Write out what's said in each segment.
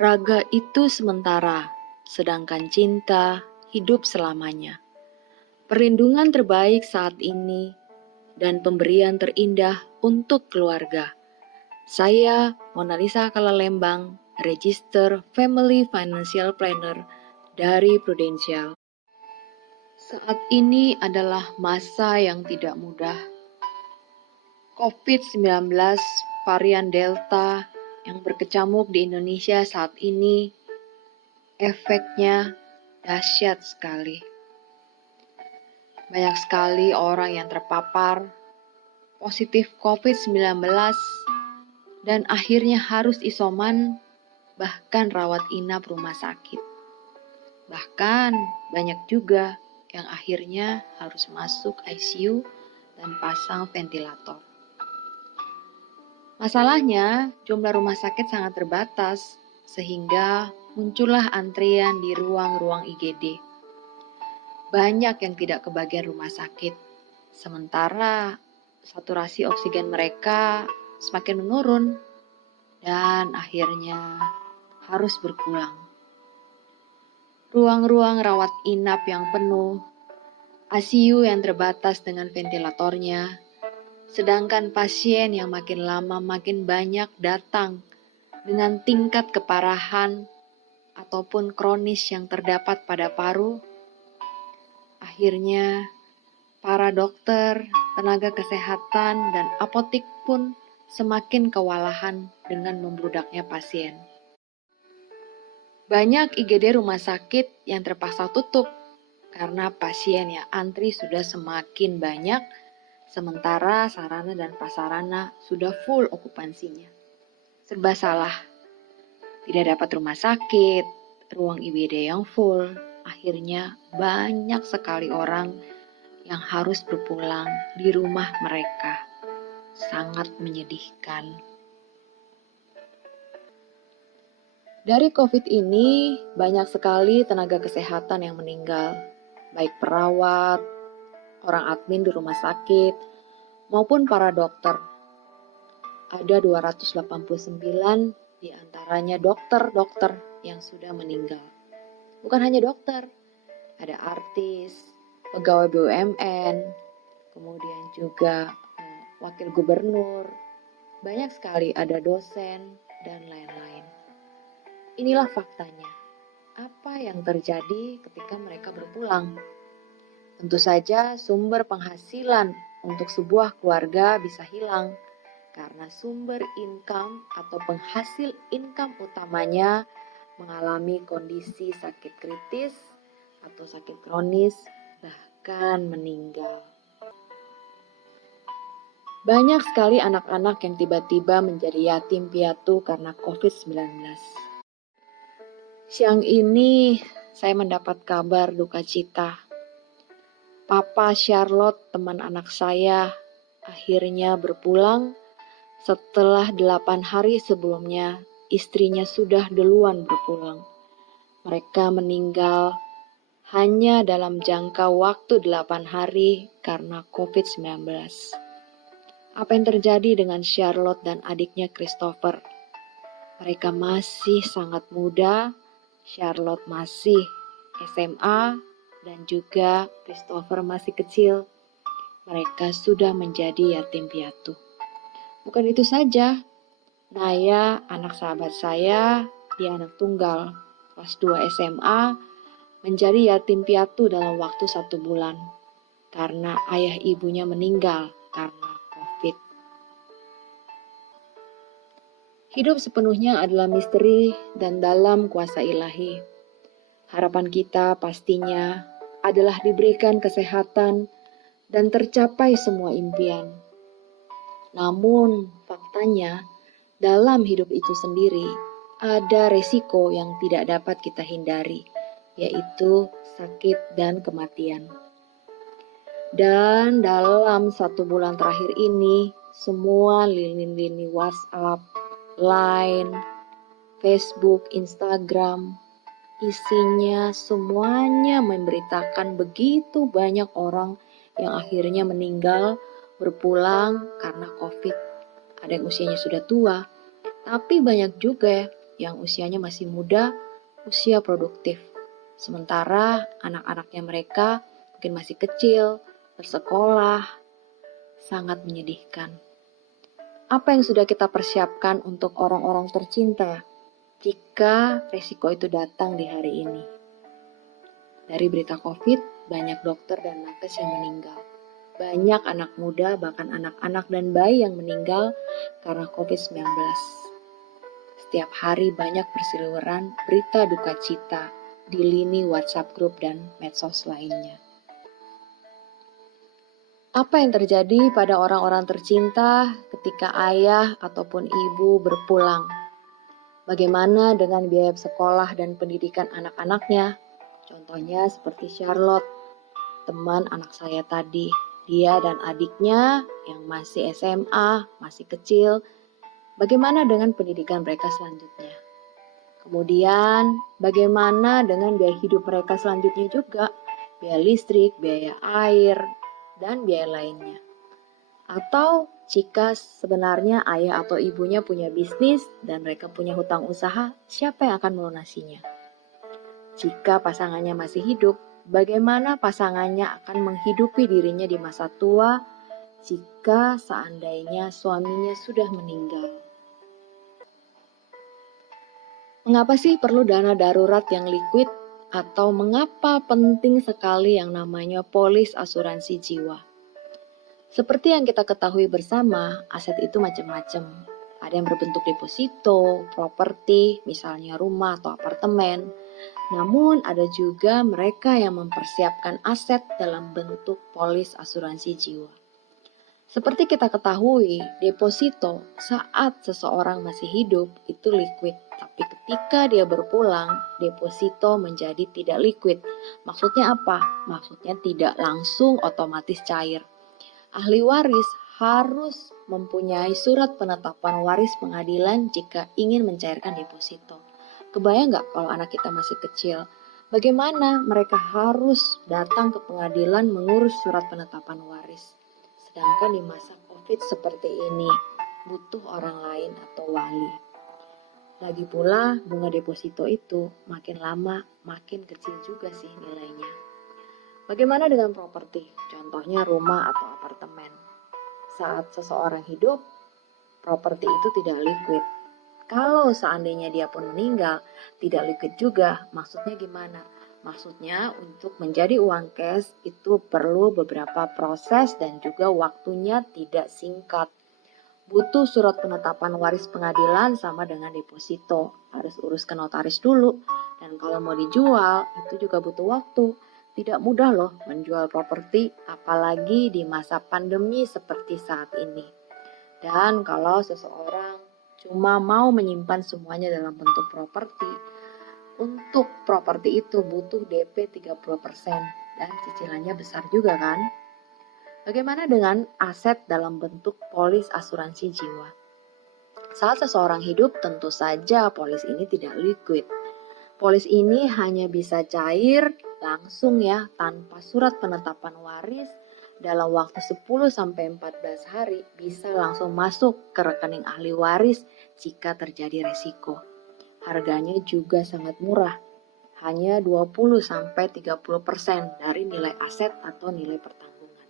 Raga itu sementara, sedangkan cinta hidup selamanya. Perlindungan terbaik saat ini dan pemberian terindah untuk keluarga. Saya, Mona Lisa Kalalembang, Register Family Financial Planner dari Prudential. Saat ini adalah masa yang tidak mudah. COVID-19 varian Delta yang berkecamuk di Indonesia saat ini, efeknya dahsyat sekali. Banyak sekali orang yang terpapar positif COVID-19 dan akhirnya harus isoman, bahkan rawat inap rumah sakit. Bahkan banyak juga yang akhirnya harus masuk ICU dan pasang ventilator. Masalahnya, jumlah rumah sakit sangat terbatas, sehingga muncullah antrian di ruang-ruang IGD. Banyak yang tidak kebagian rumah sakit, sementara saturasi oksigen mereka semakin menurun, dan akhirnya harus berpulang. Ruang-ruang rawat inap yang penuh, ICU yang terbatas dengan ventilatornya, sedangkan pasien yang makin lama makin banyak datang dengan tingkat keparahan ataupun kronis yang terdapat pada paru. Akhirnya, para dokter, tenaga kesehatan, dan apotik pun semakin kewalahan dengan membludaknya pasien. Banyak IGD rumah sakit yang terpaksa tutup karena pasien yang antri sudah semakin banyak, sementara sarana dan prasarana sudah full okupansinya. Serba salah. Tidak dapat rumah sakit, ruang IGD yang full. Akhirnya banyak sekali orang yang harus berpulang di rumah mereka. Sangat menyedihkan. Dari COVID ini, banyak sekali tenaga kesehatan yang meninggal, baik perawat, orang admin di rumah sakit, maupun para dokter. Ada 289 di antaranya dokter-dokter yang sudah meninggal. Bukan hanya dokter, ada artis, pegawai BUMN, kemudian juga wakil gubernur, banyak sekali ada dosen, dan lain-lain. Inilah faktanya. Apa yang terjadi ketika mereka berpulang? Tentu saja sumber penghasilan untuk sebuah keluarga bisa hilang karena sumber income atau penghasil income utamanya mengalami kondisi sakit kritis atau sakit kronis, bahkan meninggal. Banyak sekali anak-anak yang tiba-tiba menjadi yatim piatu karena COVID-19. Siang ini saya mendapat kabar duka cita. Papa Charlotte, teman anak saya, akhirnya berpulang setelah 8 hari sebelumnya istrinya sudah duluan berpulang. Mereka meninggal hanya dalam jangka waktu 8 hari karena COVID-19. Apa yang terjadi dengan Charlotte dan adiknya Christopher? Mereka masih sangat muda, Charlotte masih SMA, dan juga Christopher masih kecil. Mereka sudah menjadi yatim piatu. Bukan itu saja, Naya, anak sahabat saya, dia anak tunggal, kelas 2 SMA, menjadi yatim piatu dalam waktu 1 bulan karena ayah ibunya meninggal karena COVID. Hidup sepenuhnya adalah misteri dan dalam kuasa ilahi. Harapan kita pastinya adalah diberikan kesehatan dan tercapai semua impian. Namun, faktanya, dalam hidup itu sendiri ada resiko yang tidak dapat kita hindari, yaitu sakit dan kematian. Dan dalam 1 bulan terakhir ini, semua lini-lini WhatsApp, Line, Facebook, Instagram, isinya semuanya memberitakan begitu banyak orang yang akhirnya meninggal berpulang karena COVID. Ada yang usianya sudah tua, tapi banyak juga yang usianya masih muda, usia produktif. Sementara anak-anaknya mereka mungkin masih kecil, bersekolah, sangat menyedihkan. Apa yang sudah kita persiapkan untuk orang-orang tercinta jika resiko itu datang di hari ini? Dari berita COVID, banyak dokter dan nakes yang meninggal. Banyak anak muda, bahkan anak-anak dan bayi yang meninggal karena COVID-19. Setiap hari banyak berseliweran berita duka cita di lini WhatsApp grup dan medsos lainnya. Apa yang terjadi pada orang-orang tercinta ketika ayah ataupun ibu berpulang? Bagaimana dengan biaya sekolah dan pendidikan anak-anaknya? Contohnya seperti Charlotte, teman anak saya tadi. Dia dan adiknya yang masih SMA, masih kecil. Bagaimana dengan pendidikan mereka selanjutnya? Kemudian, bagaimana dengan biaya hidup mereka selanjutnya juga? Biaya listrik, biaya air, dan biaya lainnya. Atau jika sebenarnya ayah atau ibunya punya bisnis dan mereka punya hutang usaha, siapa yang akan melunasinya? Jika pasangannya masih hidup, bagaimana pasangannya akan menghidupi dirinya di masa tua jika seandainya suaminya sudah meninggal? Mengapa sih perlu dana darurat yang liquid? Atau mengapa penting sekali yang namanya polis asuransi jiwa? Seperti yang kita ketahui bersama, aset itu macam-macam. Ada yang berbentuk deposito, properti, misalnya rumah atau apartemen. Namun ada juga mereka yang mempersiapkan aset dalam bentuk polis asuransi jiwa. Seperti kita ketahui, deposito saat seseorang masih hidup itu liquid. Tapi ketika dia berpulang, deposito menjadi tidak liquid. Maksudnya apa? Maksudnya tidak langsung otomatis cair. Ahli waris harus mempunyai surat penetapan waris pengadilan jika ingin mencairkan deposito. Kebayang nggak kalau anak kita masih kecil? Bagaimana mereka harus datang ke pengadilan mengurus surat penetapan waris? Sedangkan di masa COVID seperti ini, butuh orang lain atau wali. Lagi pula, bunga deposito itu makin lama makin kecil juga sih nilainya. Bagaimana dengan properti? Contohnya rumah atau apartemen. Saat seseorang hidup, properti itu tidak liquid. Kalau seandainya dia pun meninggal, tidak liquid juga. Maksudnya gimana? Maksudnya untuk menjadi uang cash itu perlu beberapa proses dan juga waktunya tidak singkat. Butuh surat penetapan waris pengadilan sama dengan deposito. Harus urus ke notaris dulu. Dan kalau mau dijual, itu juga butuh waktu. Tidak mudah loh menjual properti, apalagi di masa pandemi seperti saat ini. Dan kalau seseorang cuma mau menyimpan semuanya dalam bentuk properti, untuk properti itu butuh DP 30% dan cicilannya besar juga kan? Bagaimana dengan aset dalam bentuk polis asuransi jiwa? Saat seseorang hidup tentu saja polis ini tidak liquid. Polis ini hanya bisa cair langsung ya tanpa surat penetapan waris dalam waktu 10-14 hari bisa langsung masuk ke rekening ahli waris jika terjadi resiko. Harganya juga sangat murah, hanya 20-30% dari nilai aset atau nilai pertanggungan.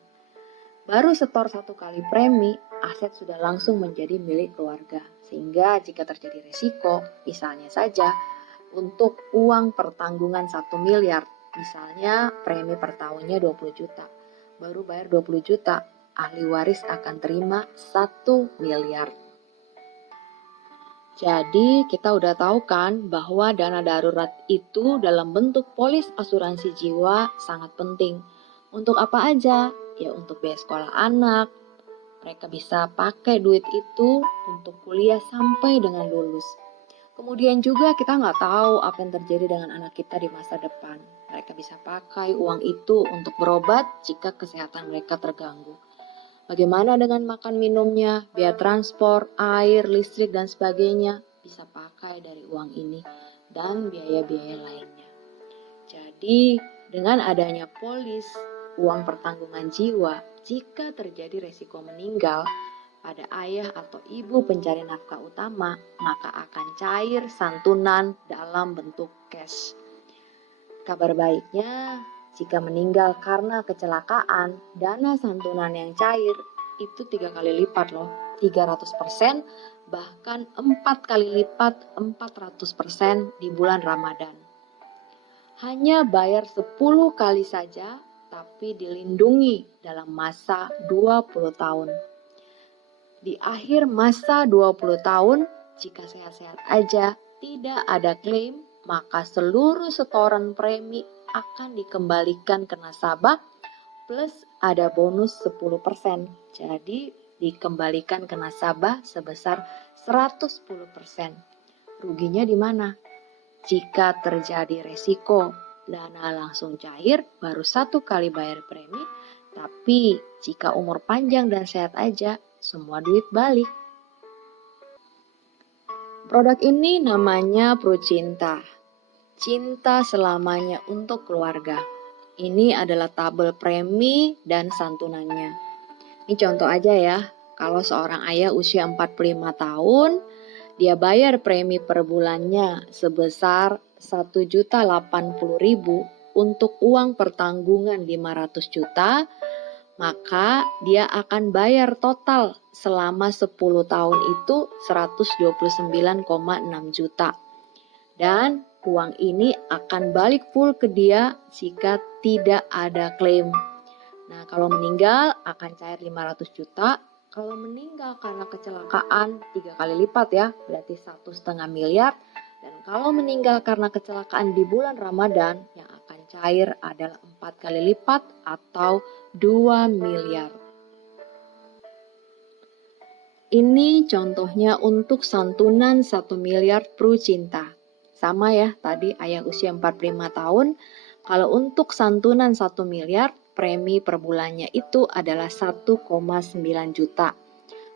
Baru setor 1 kali premi, aset sudah langsung menjadi milik keluarga. Sehingga jika terjadi resiko, misalnya saja untuk uang pertanggungan 1 miliar, misalnya premi per tahunnya 20 juta, baru bayar 20 juta, ahli waris akan terima 1 miliar. Jadi kita udah tahu kan bahwa dana darurat itu dalam bentuk polis asuransi jiwa sangat penting. Untuk apa aja? Ya untuk biaya sekolah anak. Mereka bisa pakai duit itu untuk kuliah sampai dengan lulus. Kemudian juga kita nggak tahu apa yang terjadi dengan anak kita di masa depan. Mereka bisa pakai uang itu untuk berobat jika kesehatan mereka terganggu. Bagaimana dengan makan minumnya, biaya transport, air, listrik, dan sebagainya bisa pakai dari uang ini dan biaya-biaya lainnya. Jadi, dengan adanya polis, uang pertanggungan jiwa, jika terjadi resiko meninggal, pada ayah atau ibu pencari nafkah utama, maka akan cair santunan dalam bentuk cash. Kabar baiknya, jika meninggal karena kecelakaan, dana santunan yang cair itu 3 kali lipat loh, 300%, bahkan 4 kali lipat 400% di bulan Ramadan. Hanya bayar 10 kali saja, tapi dilindungi dalam masa 20 tahun. Di akhir masa 20 tahun, jika sehat-sehat aja, tidak ada klaim, maka seluruh setoran premi akan dikembalikan ke nasabah plus ada bonus 10%. Jadi dikembalikan ke nasabah sebesar 110%. Ruginya di mana? Jika terjadi resiko, dana langsung cair baru 1 kali bayar premi, tapi jika umur panjang dan sehat aja, semua duit balik. Produk ini namanya Prucinta. Cinta selamanya untuk keluarga. Ini adalah tabel premi dan santunannya. Ini contoh aja ya, kalau seorang ayah usia 45 tahun, dia bayar premi per bulannya sebesar 1.080.000 untuk uang pertanggungan 500 juta, maka dia akan bayar total selama 10 tahun itu 129,6 juta. Dan uang ini akan balik full ke dia jika tidak ada klaim. Nah, kalau meninggal akan cair 500 juta. Kalau meninggal karena kecelakaan 3 kali lipat ya, berarti 1,5 miliar. Dan kalau meninggal karena kecelakaan di bulan Ramadan, yang akan cair adalah 4 kali lipat atau 2 miliar. Ini contohnya untuk santunan 1 miliar Prucinta. Sama ya, tadi ayah usia 45 tahun. Kalau untuk santunan 1 miliar, premi per bulannya itu adalah 1,9 juta.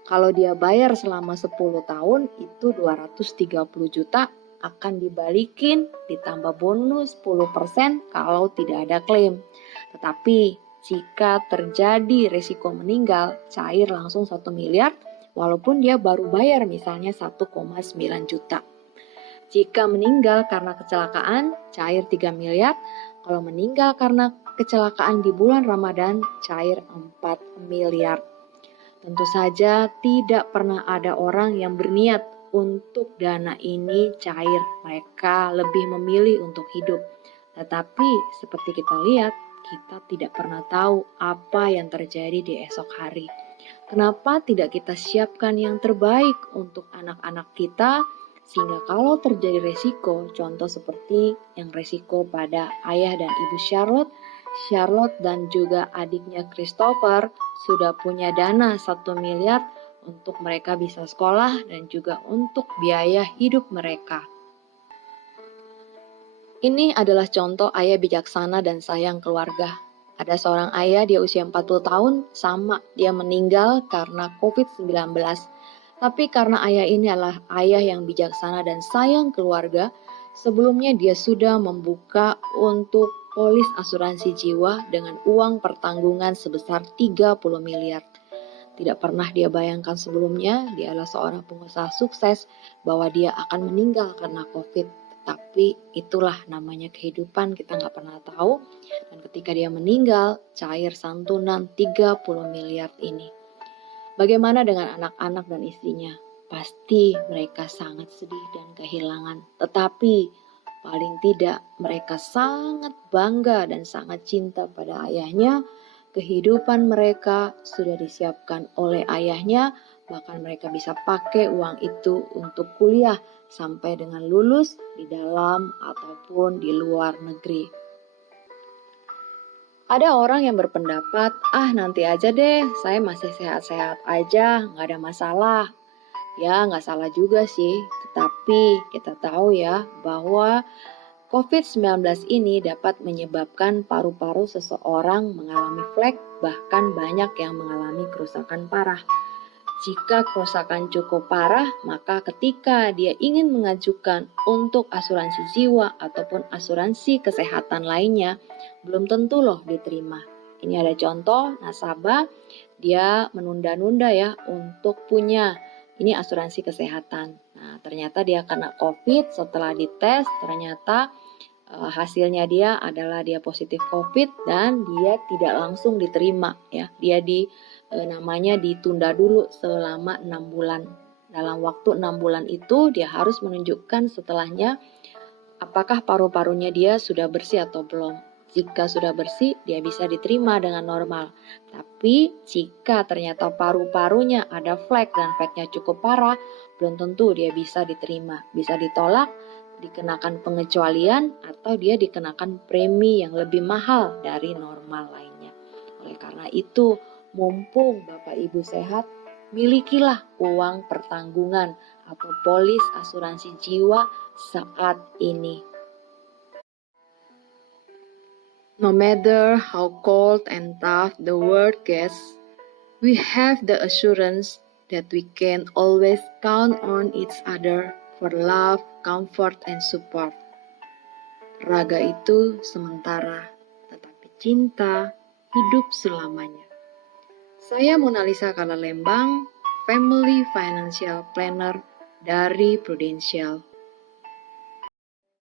Kalau dia bayar selama 10 tahun, itu 230 juta akan dibalikin ditambah bonus 10% kalau tidak ada klaim. Tetapi jika terjadi resiko meninggal, cair langsung 1 miliar walaupun dia baru bayar misalnya 1,9 juta. Jika meninggal karena kecelakaan, cair 3 miliar. Kalau meninggal karena kecelakaan di bulan Ramadan, cair 4 miliar. Tentu saja tidak pernah ada orang yang berniat untuk dana ini cair. Mereka lebih memilih untuk hidup. Tetapi seperti kita lihat, kita tidak pernah tahu apa yang terjadi di esok hari. Kenapa tidak kita siapkan yang terbaik untuk anak-anak kita, sehingga kalau terjadi resiko, contoh seperti yang resiko pada ayah dan ibu Charlotte dan juga adiknya Christopher sudah punya dana 1 miliar untuk mereka bisa sekolah dan juga untuk biaya hidup mereka. Ini adalah contoh ayah bijaksana dan sayang keluarga. Ada seorang ayah, dia usia 40 tahun, sama dia meninggal karena COVID-19. Tapi karena ayah ini adalah ayah yang bijaksana dan sayang keluarga, sebelumnya dia sudah membuka untuk polis asuransi jiwa dengan uang pertanggungan sebesar 30 miliar. Tidak pernah dia bayangkan sebelumnya, dia adalah seorang pengusaha sukses, bahwa dia akan meninggal karena COVID. Tapi itulah namanya kehidupan, kita nggak pernah tahu. Dan ketika dia meninggal, cair santunan 30 miliar ini. Bagaimana dengan anak-anak dan istrinya? Pasti mereka sangat sedih dan kehilangan. Tetapi paling tidak mereka sangat bangga dan sangat cinta pada ayahnya. Kehidupan mereka sudah disiapkan oleh ayahnya, bahkan mereka bisa pakai uang itu untuk kuliah sampai dengan lulus di dalam ataupun di luar negeri. Ada orang yang berpendapat, nanti aja deh, saya masih sehat-sehat aja, nggak ada masalah. Ya, nggak salah juga sih, tetapi kita tahu ya bahwa COVID-19 ini dapat menyebabkan paru-paru seseorang mengalami flek, bahkan banyak yang mengalami kerusakan parah. Jika kerusakan cukup parah, maka ketika dia ingin mengajukan untuk asuransi jiwa ataupun asuransi kesehatan lainnya, belum tentu loh diterima. Ini ada contoh nasabah, dia menunda-nunda ya untuk punya ini asuransi kesehatan. Nah, ternyata dia kena COVID, setelah dites ternyata hasilnya dia adalah dia positif COVID dan dia tidak langsung diterima ya. Dia namanya ditunda dulu selama 6 bulan. Dalam waktu 6 bulan itu dia harus menunjukkan setelahnya apakah paru-parunya dia sudah bersih atau belum. Jika sudah bersih, dia bisa diterima dengan normal. Tapi jika ternyata paru-parunya ada flek dan fleknya cukup parah, belum tentu dia bisa diterima. Bisa ditolak, dikenakan pengecualian, atau dia dikenakan premi yang lebih mahal dari normal lainnya. Oleh karena itu, mumpung Bapak Ibu sehat, milikilah uang pertanggungan atau polis asuransi jiwa saat ini. No matter how cold and tough the world gets, we have the assurance that we can always count on each other for love, comfort, and support. Raga itu sementara, tetapi cinta hidup selamanya. Saya Mona Lisa Kala Lembang, Family Financial Planner dari Prudential.